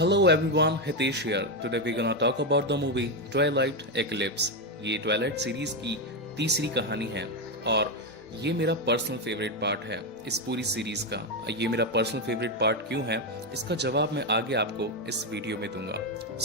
Hello everyone, Hitesh here. Today we're gonna talk about the movie Twilight Eclipse. ये Twilight series की तीसरी कहानी है और ये मेरा पर्सनल फेवरेट पार्ट है इस पूरी सीरीज का। ये मेरा पर्सनल फेवरेट पार्ट क्यों है, इसका जवाब मैं आगे आपको इस वीडियो में दूंगा।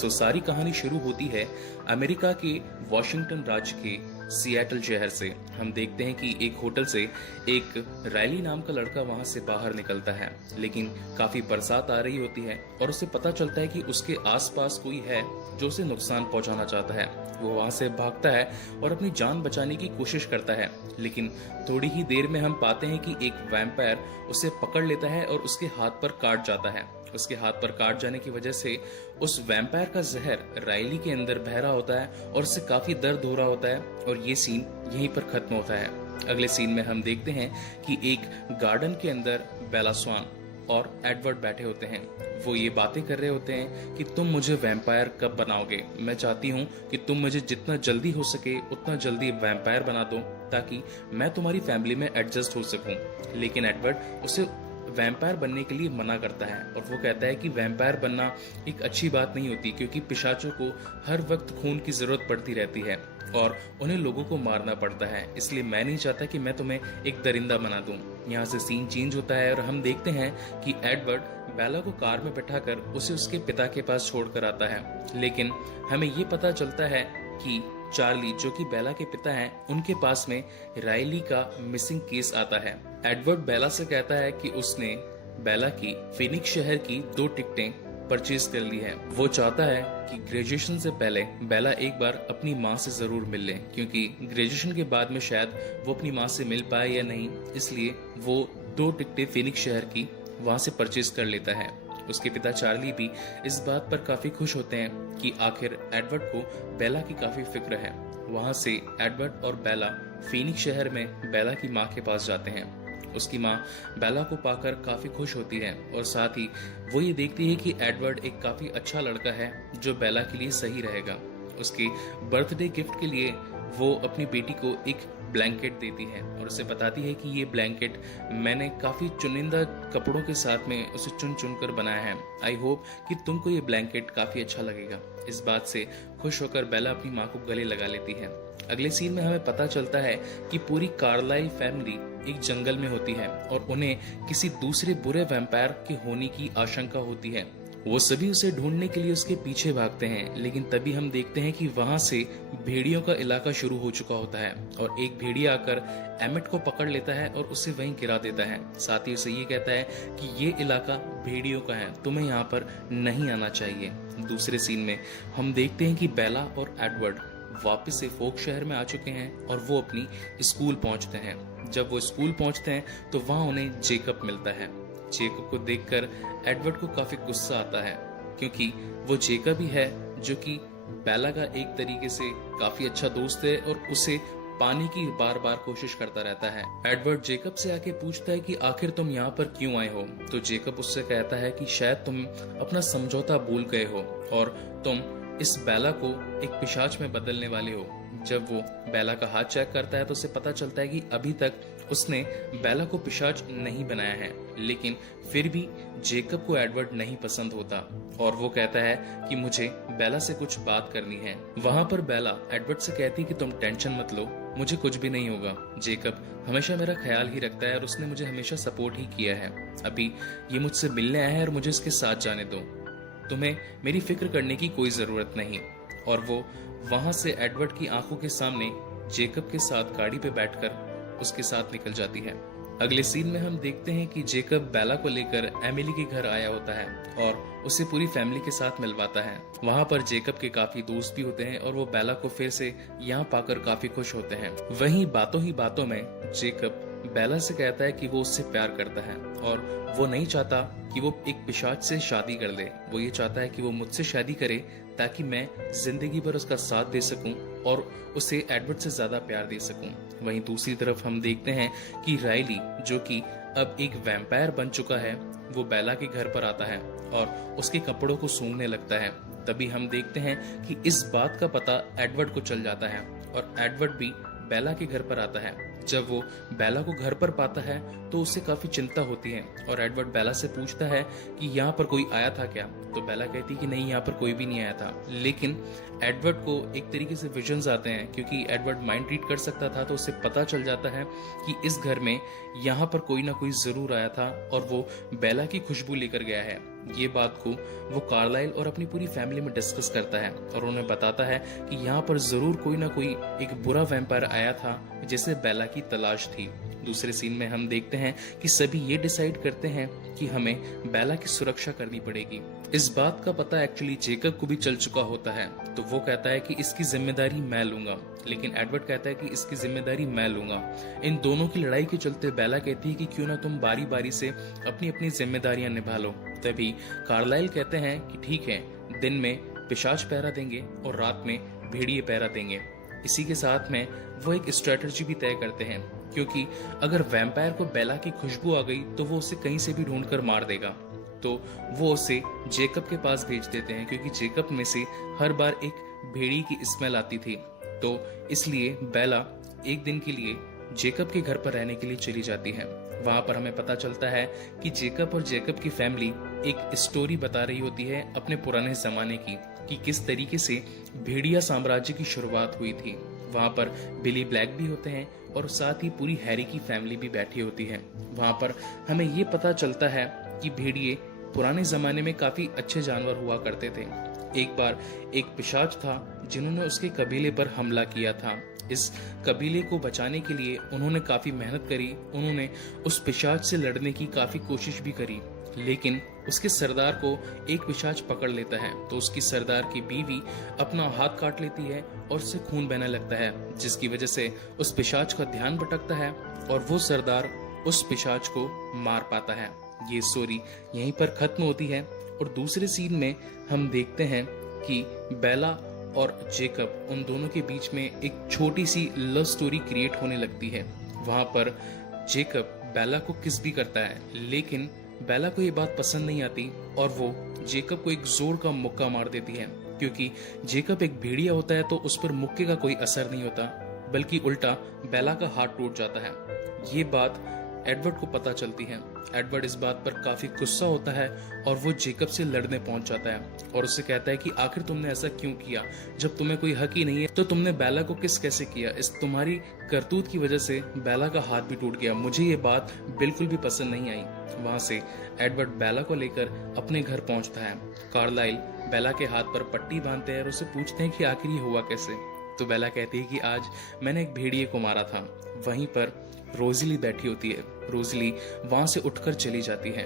सारी कहानी शुरू होती है अमेरिका के वॉशिंगटन राज्य के सिएटल शहर से। हम देखते हैं कि एक होटल से एक रायली नाम का लड़का वहां से बाहर निकलता है, लेकिन काफी बरसात आ रही होती है और उसे पता चलता है कि उसके आसपास कोई है जो उसे नुकसान पहुंचाना चाहता है। वो वहां से भागता है और अपनी जान बचाने की कोशिश करता है, लेकिन थोड़ी ही देर में हम पाते हैं कि एक वैम्पायर उसे पकड़ लेता है और उसके हाथ पर काट जाता है। उसके हाथ पर काट जाने की वजह से उस वैम्पायर का जहर रायली के अंदर बह रहा होता है और उससे काफी दर्द हो रहा होता है और ये सीन यहीं पर खत्म होता है। अगले सीन में हम देखते हैं कि एक गार्डन के अंदर बेला स्वान और एडवर्ड बैठे होते हैं। वो ये बातें कर रहे होते हैं कि तुम मुझे वैम्पायर कब बनाओगे। मैं चाहती हूँ कि तुम मुझे जितना जल्दी हो सके उतना जल्दी वैम्पायर बना दो ताकि मैं तुम्हारी फैमिली में एडजस्ट हो सकूं। लेकिन एडवर्ड उसे वैम्पायर बनने के लिए मना करता है और वो कहता है कि वैम्पायर बनना एक अच्छी बात नहीं होती, क्योंकि पिशाचों को हर वक्त खून की जरूरत पड़ती रहती है और उन्हें लोगों को मारना पड़ता है। इसलिए मैं नहीं चाहता कि मैं तुम्हें एक दरिंदा बना दूं। यहाँ से सीन चेंज होता है और हम देखते हैं कि एडवर्ड बेला को कार में बैठाकर उसे उसके पिता के पास छोड़कर आता है, लेकिन हमें ये पता चलता है कि चार्ली, जो कि बेला के पिता हैं, उनके पास में रायली का मिसिंग केस आता है। एडवर्ड बेला से कहता है कि उसने बेला की फिनिक्स शहर की 2 टिकटें परचेज कर ली है। वो चाहता है कि ग्रेजुएशन से पहले बेला एक बार अपनी माँ से जरूर मिल ले, क्योंकि ग्रेजुएशन के बाद में शायद वो अपनी माँ से मिल पाए या नहीं, इसलिए वो 2 टिकटें फिनिक्स शहर की वहां से परचेज कर लेता है। उसके पिता चार्ली भी इस बात पर काफी खुश होते हैं कि आखिर एडवर्ड को बेला की काफी फिक्र है। वहां से एडवर्ड और बेला फिनिक्स शहर में बेला की माँ के पास जाते हैं। उसकी माँ बेला को पाकर काफी खुश होती है और साथ ही वो ये देखती है कि एडवर्ड एक काफी अच्छा लड़का है जो बेला के लिए सही रहेगा। उसके बर्थडे गिफ्ट के लिए वो अपनी बेटी को एक ब्लैंकेट देती है और उसे बताती है कि ये ब्लैंकेट मैंने काफी चुनिंदा कपड़ों के साथ में उसे चुन चुन कर बनाया है। आई होप कि तुमको ये ब्लैंकेट काफी अच्छा लगेगा। इस बात से खुश होकर बेला अपनी माँ को गले लगा लेती है। अगले सीन में हमें पता चलता है कि पूरी कार्लाइल फैमिली एक जंगल में होती है और उन्हें किसी दूसरे बुरे वैम्पायर के होने की आशंका होती है। वो सभी उसे ढूंढने के लिए उसके पीछे भागते हैं, लेकिन तभी हम देखते हैं कि वहां से भेड़ियों का इलाका शुरू हो चुका होता है और एक भेड़िया आकर एमिट को पकड़ लेता है और उसे वहीं गिरा देता है। साथ ही उसे ये कहता है कि ये इलाका भेड़ियों का है, तुम्हें यहाँ पर नहीं आना चाहिए। दूसरे सीन में हम देखते हैं कि बेला और एडवर्ड वापस से फोक शहर में आ चुके हैं और वो अपनी स्कूल पहुंचते हैं। जब वो स्कूल पहुंचते हैं तो वहां उन्हें जेकब मिलता है। जेकब को देखकर एडवर्ड को काफी गुस्सा आता है, क्योंकि वो जेकब ही है जो कि बेला का एक तरीके से काफी अच्छा दोस्त है और उसे पाने की बार बार कोशिश करता रहता है। एडवर्ड जेकब से आके पूछता है कि आखिर तुम यहाँ पर क्यों आए हो, तो जेकब उससे कहता है कि शायद तुम अपना समझौता भूल गए हो और तुम इस बेला को एक पिशाच में बदलने वाले हो। जब वो बेला का हाथ चेक करता है तो उसे पता चलता है कि अभी तक उसने बेला को पिशाच नहीं बनाया है, लेकिन फिर भी जेकब को एडवर्ड नहीं पसंद होता और वो कहता है कि मुझे बेला से कुछ बात करनी है। वहां पर बेला एडवर्ड से कहती है कि तुम टेंशन मत लो, मुझे कुछ भी नहीं होगा। जेकब हमेशा मेरा ख्याल ही रखता है और उसने मुझे हमेशा सपोर्ट ही किया है। अभी ये मुझसे मिलने आया है और मुझे इसके साथ जाने दो, तुम्हें मेरी फिक्र करने की कोई जरूरत नहीं। और वो वहां से एडवर्ड की आंखों के सामने जेकब के साथ गाड़ी पे बैठकर उसके साथ निकल जाती है। अगले सीन में हम देखते हैं कि जेकब बेला को लेकर एमिली के घर आया होता है और उसे पूरी फैमिली के साथ मिलवाता है। वहां पर जेकब के काफी दोस्त भी होते हैं और वो बेला को फिर से यहाँ पाकर काफी खुश होते हैं। वहीं बातों ही बातों में जेकब बेला से कहता है कि वो उससे प्यार करता है और वो नहीं चाहता कि वो एक पिशाच से शादी कर ले। वो ये चाहता है कि वो मुझसे शादी करे ताकि मैं जिंदगी भर उसका साथ दे सकूं और उसे एडवर्ड से ज्यादा प्यार दे सकूं। वहीं दूसरी तरफ हम देखते हैं कि रायली, जो कि अब एक वैम्पायर बन चुका है, वो बेला के घर पर आता है और उसके कपड़ों को सूंघने लगता है। तभी हम देखते हैं कि इस बात का पता एडवर्ड को चल जाता है और एडवर्ड भी बेला के घर पर आता है। जब वो बेला को घर पर पाता है तो उसे काफी चिंता होती है और एडवर्ड बेला से पूछता है कि यहाँ पर कोई आया था क्या। तो बेला कहती है कि नहीं, यहाँ पर कोई भी नहीं आया था। लेकिन एडवर्ड को एक तरीके से विजन्स आते हैं, क्योंकि एडवर्ड माइंड रीड कर सकता था, तो उसे पता चल जाता है कि इस घर में यहाँ पर कोई ना कोई जरूर आया था और वो बेला की खुशबू लेकर गया है। ये बात को वो कार्लाइल और अपनी पूरी फैमिली में डिस्कस करता है और उन्हें बताता है कि यहाँ पर जरूर कोई ना कोई एक बुरा वैम्पायर आया था जिसे बेला की तलाश थी। दूसरे सीन में हम देखते हैं कि सभी ये डिसाइड करते हैं कि हमें बेला की सुरक्षा करनी पड़ेगी। इस बात का पता एक्चुअली जेकब को भी चल चुका होता है, तो वो कहता है कि इसकी जिम्मेदारी मैं लूंगा, लेकिन एडवर्ड कहता है कि इसकी जिम्मेदारी मैं लूंगा। इन दोनों की लड़ाई के चलते बेला कहती है कि क्यों ना तुम बारी बारी से अपनी अपनी जिम्मेदारियां निभा लो। तभी कार्लाइल कहते हैं कि ठीक है, दिन में पिशाच पहरा देंगे और रात में भेड़िए पहरा देंगे। इसी के साथ में वो एक स्ट्रेटजी भी तय करते हैं, क्योंकि अगर वैम्पायर को बेला की खुशबू आ गई तो वो उसे कहीं से भी ढूंढकर मार देगा। तो वो उसे जेकब के पास भेज देते हैं, क्योंकि जेकब में से हर बार एक भेड़ी की स्मेल आती थी। तो इसलिए बेला एक दिन के लिए जेकब के घर पर रहने के लिए चली जाती है। वहां पर हमें पता चलता है कि जेकब और जेकब की फैमिली एक स्टोरी बता रही होती है अपने पुराने जमाने की, कि किस तरीके से भेड़िया साम्राज्य की शुरुआत हुई थी। वहां पर बिली ब्लैक भी होते हैं और साथ ही पूरी हैरी की फैमिली भी बैठी होती है। वहां पर हमें ये पता चलता है कि भेड़िए पुराने जमाने में काफी अच्छे जानवर हुआ करते थे। एक बार एक पिशाच था जिन्होंने उसके कबीले पर हमला किया था। इस कबीले को बचाने के लिए उन्होंने काफी मेहनत करी। उन्होंने उस पिशाच से लड़ने की काफी कोशिश भी करी, लेकिन उसके सरदार को एक पिशाच पकड़ लेता है। तो उसकी सरदार की बीवी अपना हाथ काट लेती है और उससे खून बहने लगता है, जिसकी वजह से उस पिशाच का ध्यान भटकता है और वो सरदार उस पिशाच को मार पाता है। ये स्टोरी यहीं पर खत्म होती है और दूसरे सीन में हम देखते हैं कि बेला और जेकब, उन दोनों के बीच में एक छोटी सी लव स्टोरी क्रिएट होने लगती है। वहां पर जेकब बेला को किस भी करता है, लेकिन बेला को ये बात पसंद नहीं आती और वो जेकब को एक जोर का मुक्का मार देती है, क्योंकि जेकब एक भेड़िया होता है तो उस पर मुक्के का कोई असर नहीं होता, बल्कि उल्टा बेला का हाथ टूट जाता है। ये बात एडवर्ड को पता चलती है। एडवर्ड इस बात पर काफी गुस्सा होता है और वो जेकब से लड़ने पहुंच जाता है और उससे कहता है कि आखिर तुमने ऐसा क्यों किया, जब तुम्हें कोई हक ही नहीं है तो तुमने बेला को किस कैसे किया। इस तुम्हारी करतूत की वजह से बेला का हाथ भी टूट गया। मुझे ये बात बिल्कुल भी पसंद नहीं आई। वहां से एडवर्ड बेला को लेकर अपने घर पहुंचता है। कार्लाइल बेला के हाथ पर पट्टी बांधते हैं और उससे पूछते हैं कि आखिर ये हुआ कैसे। तो बेला कहती है कि आज मैंने एक भेड़िए को मारा था। वहीं पर रोजली बैठी होती है। रोजली वहां से उठकर चली जाती है।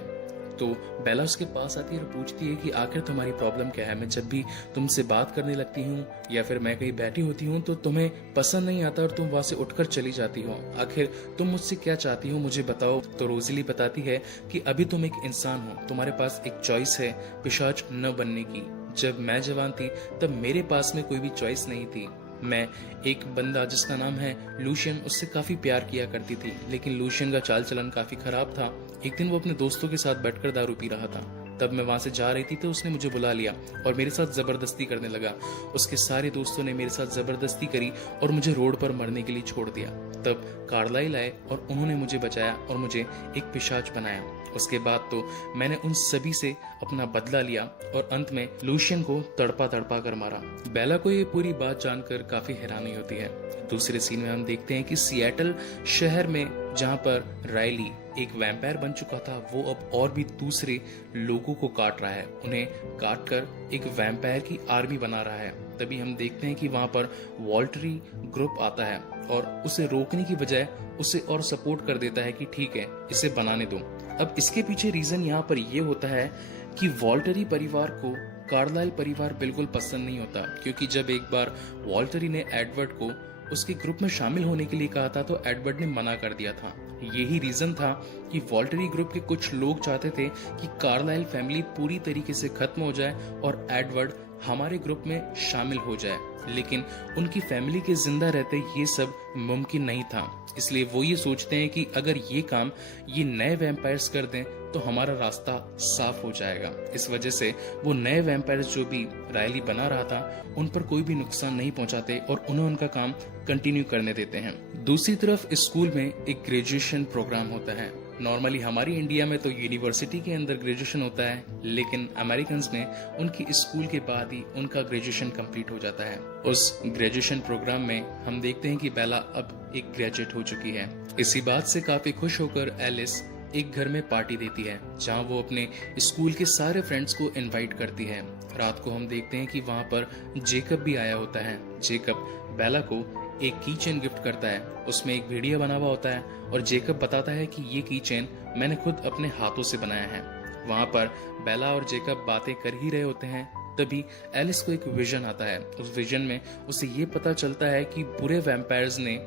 तो बेला उसके पास आती है और पूछती है कि आखिर तुम्हारी प्रॉब्लम क्या है। मैं जब भी तुमसे बात करने लगती हूँ या फिर मैं कहीं बैठी होती हूँ तो तुम्हें पसंद नहीं आता और तुम वहां से उठकर चली जाती हो। आखिर तुम मुझसे क्या चाहती हो, मुझे बताओ। तो रोजली बताती है कि अभी तुम एक इंसान हो, तुम्हारे पास एक चॉइस है पिशाच न बनने की। जब मैं जवान थी तब मेरे पास में कोई भी चॉइस नहीं थी। मैं एक बंदा जिसका नाम है लूशियन, उससे काफी प्यार किया करती थी, लेकिन लूशियन का चाल चलन काफी खराब था। एक दिन वो अपने दोस्तों के साथ बैठकर दारू पी रहा था। तब मैं वहां से जा रही थी तो उसने मुझे बुला लिया और मेरे साथ जबरदस्ती करने लगा। उसके सारे दोस्तों ने मेरे साथ जबरदस्ती करी और मुझे रोड पर मरने के लिए छोड़ दिया। तब कार्लाइल आए और उन्होंने मुझे बचाया और मुझे एक पिशाच बनाया। उसके बाद तो मैंने उन सभी से अपना बदला लिया और अंत में लूशियन को तड़पा तड़पा कर मारा। बेला को ये पूरी बात जानकर काफी हैरानी होती है। दूसरे सीन में हम देखते हैं कि सिएटल शहर में, जहां पर रायली एक वैम्पायर बन चुका था, वो अब और भी दूसरे लोगों को काट रहा है। उन्हें काट कर एक वैम्पायर की आर्मी बना रहा है। तभी हम देखते हैं कि वहां पर वॉल्टरी ग्रुप आता है और उसे रोकने की बजाय उसे और सपोर्ट कर देता है कि ठीक है, इसे बनाने दो। अब इसके पीछे रीजन यहाँ पर ये होता है कि वॉल्टरी परिवार को कार्लाइल परिवार बिल्कुल पसंद नहीं होता, क्योंकि जब एक बार वॉल्टरी ने एडवर्ड को उसके ग्रुप में शामिल होने के लिए कहा था तो एडवर्ड ने मना कर दिया था। यही रीजन था कि वॉल्टरी ग्रुप के कुछ लोग चाहते थे कि कार्लाइल फैमिली पूरी तरीके से खत्म हो जाए और एडवर्ड हमारे ग्रुप में शामिल हो जाए, लेकिन उनकी फैमिली के जिंदा रहते ये सब मुमकिन नहीं था। इसलिए वो ये सोचते हैं कि अगर ये काम ये नए वैम्पायर्स कर दें तो हमारा रास्ता साफ हो जाएगा। इस वजह से वो नए वैम्पायर जो भी रायली बना रहा था उन पर कोई भी नुकसान नहीं पहुंचाते और उन्हें उनका काम कंटिन्यू करने देते हैं। दूसरी तरफ स्कूल में एक ग्रेजुएशन प्रोग्राम होता है। नॉर्मली हमारी इंडिया में तो यूनिवर्सिटी के अंदर ग्रेजुएशन होता है, लेकिन अमेरिकन में उनकी स्कूल के बाद ही उनका ग्रेजुएशन कंप्लीट हो जाता है। उस ग्रेजुएशन प्रोग्राम में हम देखते हैं कि बेला अब एक ग्रेजुएट हो चुकी है। इसी बात से काफी खुश होकर एलिस एक घर में पार्टी देती है, जहां वो अपने स्कूल के सारे फ्रेंड्स को इनवाइट करती है। रात को हम देखते हैं कि वहां पर जेकब भी आया होता है। जेकब बेला को एक की चेन गिफ्ट करता है, उसमें एक भेड़िया बना हुआ होता है और जेकब बताता है कि ये की चेन मैंने खुद अपने हाथों से बनाया है। वहां पर बेला और जेकब बातें कर ही रहे होते हैं, तभी एलिस को एक विजन आता है। उस विजन में उसे ये पता चलता है कि बुरे वैम्पायर्स ने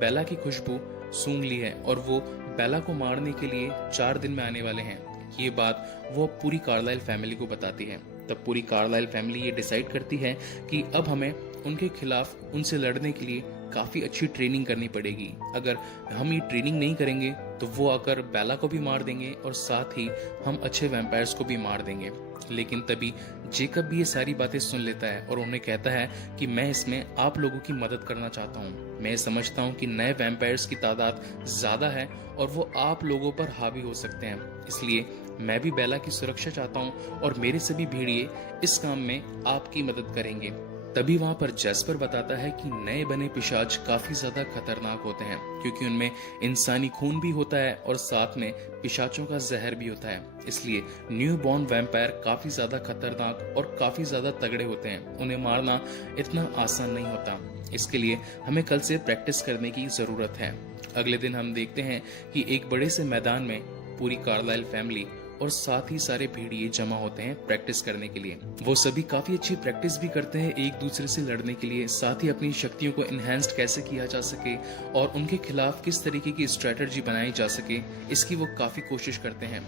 बेला की खुशबू सूंघ ली है और वो बेला को मारने के लिए 4 दिन में आने वाले हैं। ये बात वो पूरी कार्लाइल फैमिली को बताती है। तब पूरी कार्लाइल फैमिली ये डिसाइड करती है कि अब हमें उनके खिलाफ उनसे लड़ने के लिए काफी अच्छी ट्रेनिंग करनी पड़ेगी। अगर हम ये ट्रेनिंग नहीं करेंगे तो वो आकर बेला को भी मार देंगे और साथ ही हम अच्छे वैम्पायर्स को भी मार देंगे। लेकिन तभी जेकब भी ये सारी बातें सुन लेता है और उन्हें कहता है कि मैं इसमें आप लोगों की मदद करना चाहता हूँ। मैं समझता हूँ कि नए वैम्पायर्स की तादाद ज्यादा है और वो आप लोगों पर हावी हो सकते हैं, इसलिए मैं भी बेला की सुरक्षा चाहता हूँ और मेरे सभी भेड़िए इस काम में आपकी मदद करेंगे। तभी वहां पर जैस्पर बताता है कि नए बने पिशाच काफी ज्यादा खतरनाक होते हैं, क्योंकि उनमें इंसानी खून भी होता है और साथ में पिशाचों का जहर भी होता है। इसलिए न्यू बॉर्न वैम्पायर काफी ज्यादा खतरनाक और काफी ज्यादा तगड़े होते हैं। उन्हें मारना इतना आसान नहीं होता। इसके लिए हमें कल से प्रैक्टिस करने की जरूरत है। अगले दिन हम देखते हैं कि एक बड़े से मैदान में पूरी कार्लाइल फैमिली और साथ ही सारे भेड़िए जमा होते हैं प्रैक्टिस करने के लिए। वो सभी काफी अच्छी प्रैक्टिस भी करते हैं एक दूसरे से लड़ने के लिए, साथ ही अपनी शक्तियों को इनहेंस्ड कैसे किया जा सके और उनके खिलाफ किस तरीके की स्ट्रेटजी बनाई जा सके, इसकी वो काफी कोशिश करते हैं।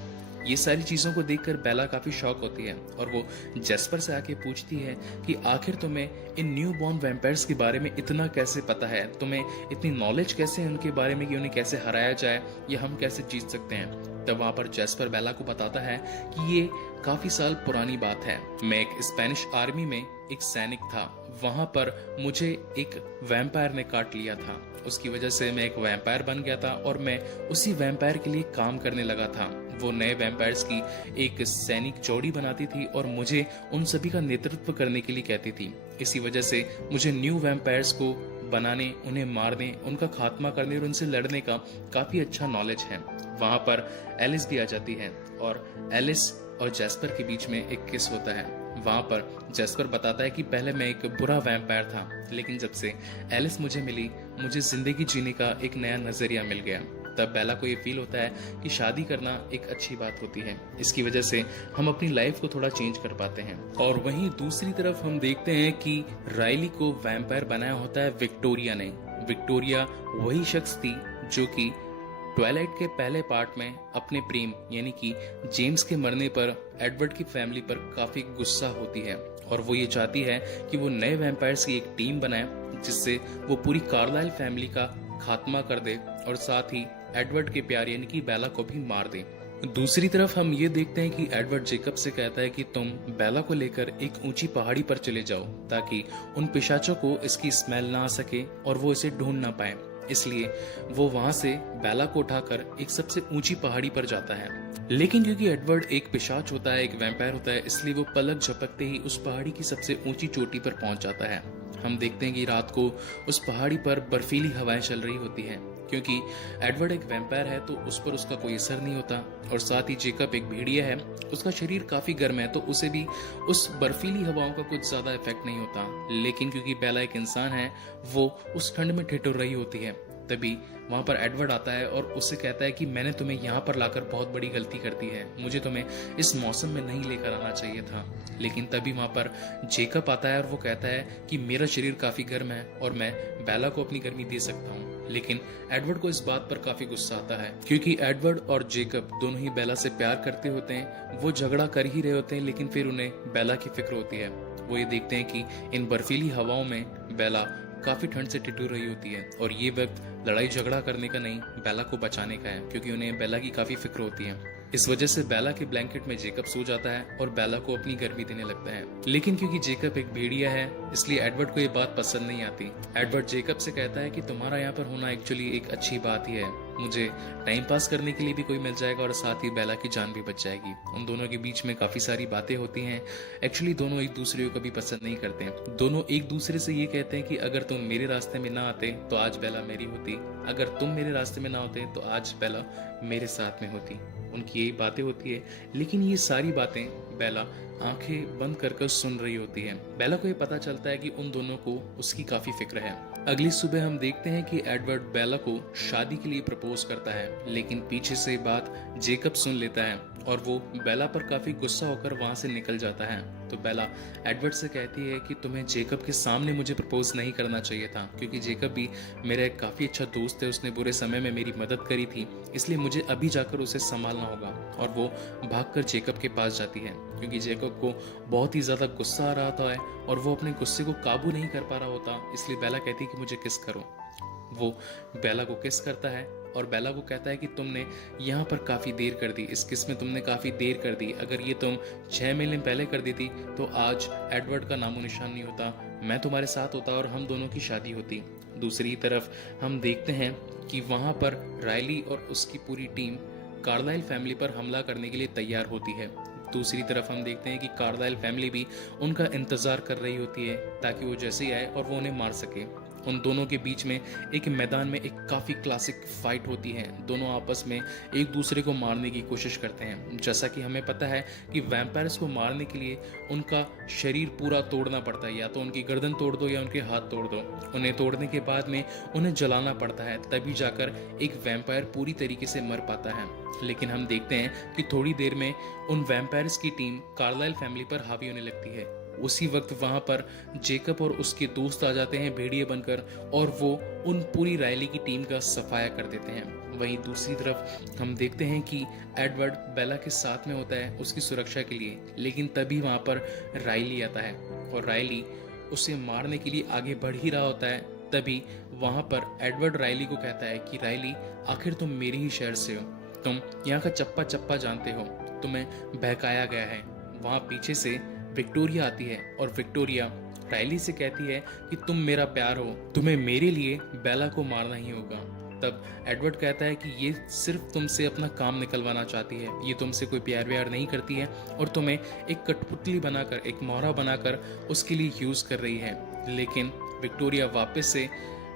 ये सारी चीजों को देखकर बेला काफी शॉक होती है और वो जेस्पर से आके पूछती है कि आखिर तुम्हें इन न्यू बॉर्न वैम्पायर्स के बारे में इतना कैसे पता है, तुम्हें इतनी नॉलेज कैसे है उनके बारे में कि उन्हें कैसे हराया जाए या हम कैसे जीत सकते हैं। तब वहां पर जेस्पर बेला को बताता है कि ये काफी साल पुरानी बात है। मैं एक स्पेनिश आर्मी में एक सैनिक था। वहां पर मुझे एक वैम्पायर ने काट लिया था। उसकी वजह से मैं एक वैम्पायर बन गया था और मैं उसी वैम्पायर के लिए काम करने लगा था। वो नए वैम्पायर्स की एक सैनिक जोड़ी बनाती थी और मुझे उन सभी का नेतृत्व करने के लिए कहती थी। इसी वजह से मुझे न्यू वैम्पायर्स को बनाने, उन्हें मारने, उनका खात्मा करने और उनसे लड़ने का काफी अच्छा नॉलेज है। वहां पर एलिस भी आ जाती है और एलिस और जेस्पर के बीच में एक किस होता है। वहां पर जेस्पर बताता है कि पहले मैं एक बुरा वैम्पायर था, लेकिन जब से एलिस मुझे मिली, मुझे जिंदगी जीने का एक नया नजरिया मिल गया। तब बेला को ये फील होता है कि शादी करना एक अच्छी बात होती है। इसकी वजह से हम अपनी लाइफ को थोड़ा चेंज कर पाते हैं। और वहीं दूसरी तरफ हम देखते हैं कि राइली को वैम्पायर बनाया होता है विक्टोरिया ने। विक्टोरिया वही शख्स थी जो कि ट्वाइलाइट के पहले पार्ट में अपने प्रेम यानी कि जेम्स के मरने पर एडवर्ड की फैमिली पर काफी गुस्सा होती है और वो ये चाहती है कि वो नए वैम्पायर्स की एक टीम बनाए जिससे वो पूरी कार्लाइल फैमिली का खात्मा कर दे और साथ ही एडवर्ड के प्यार यानी कि बेला को भी मार दे। दूसरी तरफ हम ये देखते हैं कि एडवर्ड जेकब से कहता है कि तुम बेला को लेकर एक ऊंची पहाड़ी पर चले जाओ ताकि उन पिशाचों को इसकी स्मेल ना आ सके और वो इसे ढूंढ ना पाए। इसलिए वो वहां से बेला को उठाकर एक सबसे ऊंची पहाड़ी पर जाता है। लेकिन क्योंकि एडवर्ड एक पिशाच होता है, एक वैम्पायर होता है, इसलिए वो पलक झपकते ही उस पहाड़ी की सबसे ऊंची चोटी पर पहुंच जाता है। हम देखते हैं कि रात को उस पहाड़ी पर बर्फीली हवाएं चल रही होती हैं, क्योंकि एडवर्ड एक वैम्पायर है तो उस पर उसका कोई असर नहीं होता और साथ ही जेकब एक भेड़िया है, उसका शरीर काफी गर्म है तो उसे भी उस बर्फीली हवाओं का कुछ ज्यादा इफेक्ट नहीं होता। लेकिन क्योंकि बेला एक इंसान है, वो उस ठंड में ठिठुर रही होती है। तभी वहां पर एडवर्ड आता है और उससे कहता है कि मैंने तुम्हें यहाँ पर लाकर बहुत बड़ी गलती कर दी है, मुझे तुम्हें इस मौसम में नहीं लेकर आना चाहिए था। लेकिन तभी वहां पर जेकब आता है और वो कहता है कि मेरा शरीर काफी गर्म है और मैं बेला को अपनी गर्मी दे सकता हूँ। लेकिन एडवर्ड को इस बात पर काफी गुस्सा आता है क्योंकि एडवर्ड और जेकब दोनों ही बेला से प्यार करते होते हैं। वो झगड़ा कर ही रहे होते हैं लेकिन फिर उन्हें बेला की फिक्र होती है। वो ये देखते हैं कि इन बर्फीली हवाओं में बेला काफी ठंड से ठिठुर रही होती है और ये वक्त लड़ाई झगड़ा करने का नहीं, बेला को बचाने का है, क्योंकि उन्हें बेला की काफी फिक्र होती है। इस वजह से बेला के ब्लैंकेट में जेकब सो जाता है और बेला को अपनी गर्मी देने लगता है। लेकिन क्योंकि जेकब एक भेड़िया है इसलिए एडवर्ड को ये बात पसंद नहीं आती। एडवर्ड जेकब से कहता है कि तुम्हारा यहाँ पर होना एक्चुअली एक अच्छी बात ही है, मुझे टाइम पास करने के लिए भी कोई मिल जाएगा और साथ ही बेला की जान भी बच जाएगी। उन दोनों के बीच में काफी सारी बातें होती हैं। एक्चुअली दोनों एक दूसरे को कभी पसंद नहीं करते हैं। दोनों एक दूसरे से ये कहते हैं कि अगर तुम मेरे रास्ते में ना आते तो आज बेला मेरी होती, अगर तुम मेरे रास्ते में ना होते तो आज बेला मेरे साथ में होती। उनकी यही बातें होती है, लेकिन ये सारी बातें बेला आंखें बंद कर कर सुन रही होती है। बेला को ये पता चलता है कि उन दोनों को उसकी काफी फिक्र है। अगली सुबह हम देखते हैं कि एडवर्ड बेला को शादी के लिए प्रपोज करता है, लेकिन पीछे से बात जेकब सुन लेता है और वो बेला पर काफी गुस्सा होकर वहां से निकल जाता है। तो बेला एडवर्ड से कहती है कि तुम्हें जेकब के सामने मुझे प्रपोज नहीं करना चाहिए था, क्योंकि जेकब भी मेरा एक काफी अच्छा दोस्त है, उसने बुरे समय में मेरी मदद करी थी, इसलिए मुझे अभी जाकर उसे संभालना होगा। और वो भागकर जेकब के पास जाती है, क्योंकि जेकब को बहुत ही ज्यादा गुस्सा आ रहा था और वो अपने गुस्से को काबू नहीं कर पा रहा होता, इसलिए बेला कहती है कि मुझे किस करो। वो बेला को किस करता है और बेला को कहता है कि तुमने यहाँ पर काफ़ी देर कर दी, इस किस में तुमने काफ़ी देर कर दी, अगर ये तुम 6 महीने पहले कर देती तो आज एडवर्ड का नामो निशान नहीं होता, मैं तुम्हारे साथ होता और हम दोनों की शादी होती। दूसरी तरफ हम देखते हैं कि वहाँ पर रायली और उसकी पूरी टीम कार्लाइल फैमिली पर हमला करने के लिए तैयार होती है। दूसरी तरफ हम देखते हैं कि कार्लाइल फैमिली भी उनका इंतजार कर रही होती है ताकि वो जैसे ही आए और वो उन्हें मार सके। उन दोनों के बीच में एक मैदान में एक काफ़ी क्लासिक फाइट होती है। दोनों आपस में एक दूसरे को मारने की कोशिश करते हैं। जैसा कि हमें पता है कि वैम्पायर्स को मारने के लिए उनका शरीर पूरा तोड़ना पड़ता है, या तो उनकी गर्दन तोड़ दो या उनके हाथ तोड़ दो। उन्हें तोड़ने के बाद में उन्हें जलाना पड़ता है, तभी जाकर एक वैम्पायर पूरी तरीके से मर पाता है। लेकिन हम देखते हैं कि थोड़ी देर में उन वैम्पायर्स की टीम कार्लाइल फैमिली पर हावी होने लगती है। उसी वक्त वहां पर जेकब और उसके दोस्त आ जाते हैं भेड़िए बनकर, और वो उन पूरी रायली की टीम का सफाया कर देते हैं। वहीं दूसरी तरफ हम देखते हैं कि एडवर्ड बेला के साथ में होता है उसकी सुरक्षा के लिए, लेकिन तभी वहां पर रायली आता है और रायली उसे मारने के लिए आगे बढ़ ही रहा होता है। तभी वहां पर एडवर्ड रायली को कहता है कि रायली, आखिर तुम मेरे ही शहर से हो, तुम यहाँ का चप्पा चप्पा जानते हो, तुम्हें बहकाया गया है। वहां पीछे से विक्टोरिया आती है और विक्टोरिया रायली से कहती है कि तुम मेरा प्यार हो, तुम्हें मेरे लिए बेला को मारना ही होगा। तब एडवर्ड कहता है कि ये सिर्फ तुमसे अपना काम निकलवाना चाहती है, ये तुमसे कोई प्यार व्यार नहीं करती है और तुम्हें एक कठपुतली बनाकर, एक मोहरा बनाकर उसके लिए यूज कर रही है। लेकिन विक्टोरिया वापस से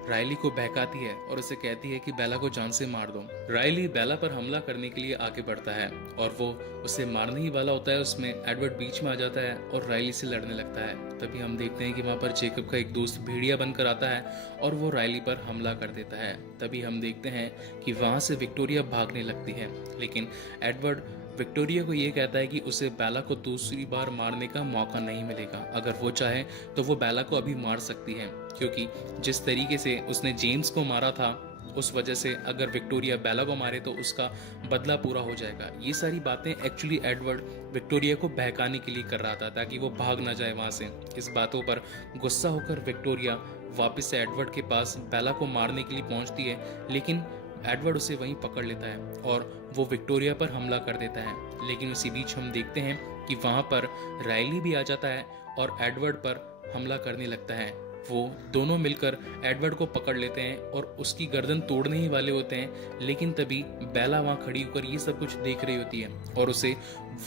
रायली को बहकाती है और उसे कहती है कि बेला को जान से मार दो। रायली बेला पर हमला करने के लिए आगे बढ़ता है और वो उसे मारने ही वाला होता है, उसमें एडवर्ड बीच में आ जाता है और रायली से लड़ने लगता है। तभी हम देखते हैं कि वहाँ पर जेकब का एक दोस्त भेड़िया बनकर आता है और वो रायली पर हमला कर देता है। तभी हम देखते हैं कि वहाँ से विक्टोरिया भागने लगती है, लेकिन एडवर्ड विक्टोरिया को ये कहता है कि उसे बेला को दूसरी बार मारने का मौका नहीं मिलेगा। अगर वो चाहे तो वो बेला को अभी मार सकती है, क्योंकि जिस तरीके से उसने जेम्स को मारा था उस वजह से अगर विक्टोरिया बेला को मारे तो उसका बदला पूरा हो जाएगा। ये सारी बातें एक्चुअली एडवर्ड विक्टोरिया को बहकाने के लिए कर रहा था ताकि वो भाग ना जाए वहां से। इस बातों पर गुस्सा होकर विक्टोरिया वापस से एडवर्ड के पास बेला को मारने के लिए पहुंचती है, लेकिन एडवर्ड उसे वहीं पकड़ लेता है और वो विक्टोरिया पर हमला कर देता है। लेकिन उसी बीच हम देखते हैं कि वहां पर रायली भी आ जाता है और एडवर्ड पर हमला करने लगता है। वो दोनों मिलकर एडवर्ड को पकड़ लेते हैं और उसकी गर्दन तोड़ने ही वाले होते हैं, लेकिन तभी बेला वहां खड़ी होकर ये सब कुछ देख रही होती है और उसे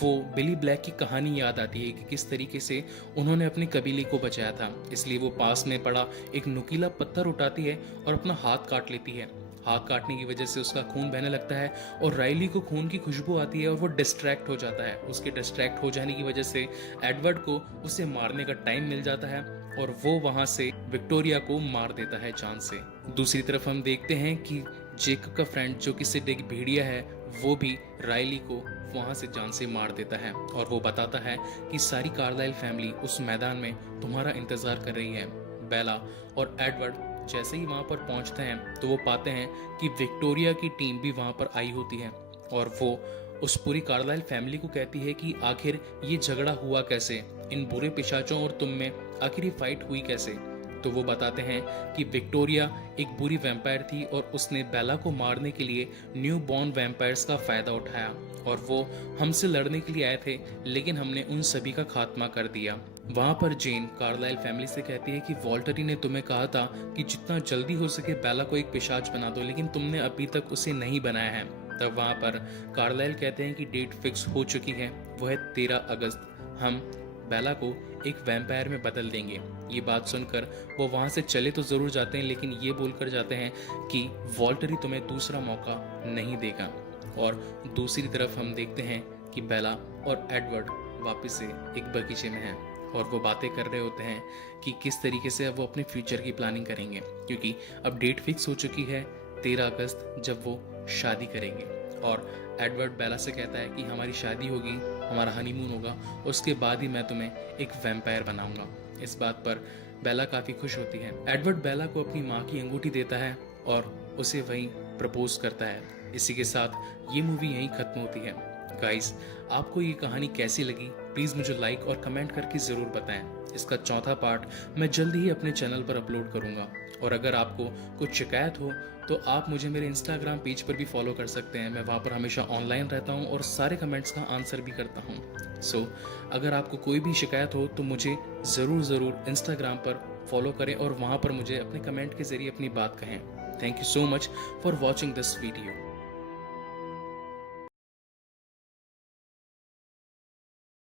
वो बिली ब्लैक की कहानी याद आती है कि किस तरीके से उन्होंने अपने कबीले को बचाया था। इसलिए वो पास में पड़ा एक नुकीला पत्थर उठाती है और अपना हाथ काट लेती है। हाथ काटने की वजह से उसका खून बहने लगता है और रायली को खून की खुशबू आती है और वो डिस्ट्रैक्ट हो जाता है। उसके डिस्ट्रैक्ट हो जाने की वजह से एडवर्ड को उसे मारने का टाइम मिल जाता है और वो वहां से विक्टोरिया को मार देता है जान से। दूसरी तरफ हम देखते हैं कि जेकब का फ्रेंड जो कि सिर्फ एक भेड़िया है, वो भी रायली को वहां से जान से मार देता है और वो बताता है कि सारी कार्लाइल फैमिली उस मैदान में तुम्हारा इंतजार कर रही है। बेला और एडवर्ड जैसे ही वहां पर पहुंचते हैं तो वो पाते हैं कि विक्टोरिया की टीम भी वहां पर आई होती है और वो उस पूरी कार्लाइल फैमिली को कहती है कि आखिर ये झगड़ा हुआ कैसे, इन बुरे पिशाचों और तुम में आखिर ये फाइट हुई कैसे। तो वो बताते हैं कि विक्टोरिया एक बुरी वैम्पायर थी और उसने बेला को मारने के लिए न्यू बॉर्न वैम्पायर्स का फ़ायदा उठाया और वो हमसे लड़ने के लिए आए थे, लेकिन हमने उन सभी का खात्मा कर दिया। वहाँ पर जेन कार्लाइल फैमिली से कहती है कि वॉल्टरी ने तुम्हें कहा था कि जितना जल्दी हो सके बेला को एक पिशाच बना दो, लेकिन तुमने अभी तक उसे नहीं बनाया है। तब वहाँ पर कार्लाइल कहते हैं कि डेट फिक्स हो चुकी है, वो है 13 अगस्त। हम बेला को एक वैम्पायर में बदल देंगे। ये बात सुनकर वो वहाँ से चले तो ज़रूर जाते हैं, लेकिन ये बोलकर जाते हैं कि वॉल्टरी तुम्हें दूसरा मौका नहीं देगा। और दूसरी तरफ हम देखते हैं कि बेला और एडवर्ड वापस से एक बगीचे में हैं और वो बातें कर रहे होते हैं कि किस तरीके से वो अपने फ्यूचर की प्लानिंग करेंगे, क्योंकि अब डेट फिक्स हो चुकी है 13 अगस्त जब वो शादी करेंगे। और एडवर्ड बेला से कहता है कि हमारी शादी होगी, हमारा हनीमून होगा, उसके बाद ही मैं तुम्हें एक वैम्पायर बनाऊंगा। इस बात पर बेला काफ़ी खुश होती है। एडवर्ड बेला को अपनी माँ की अंगूठी देता है और उसे वहीं प्रपोज करता है। इसी के साथ ये मूवी यहीं ख़त्म होती है। गाइस, आपको ये कहानी कैसी लगी प्लीज़ मुझे लाइक और कमेंट करके ज़रूर बताएं। इसका चौथा पार्ट मैं जल्दी ही अपने चैनल पर अपलोड करूँगा। और अगर आपको कुछ शिकायत हो तो आप मुझे मेरे इंस्टाग्राम पेज पर भी फॉलो कर सकते हैं। मैं वहाँ पर हमेशा ऑनलाइन रहता हूँ और सारे कमेंट्स का आंसर भी करता हूँ। सो अगर आपको कोई भी शिकायत हो तो मुझे ज़रूर इंस्टाग्राम पर फॉलो करें और वहाँ पर मुझे अपने कमेंट के ज़रिए अपनी बात कहें। Thank you so much for watching this video.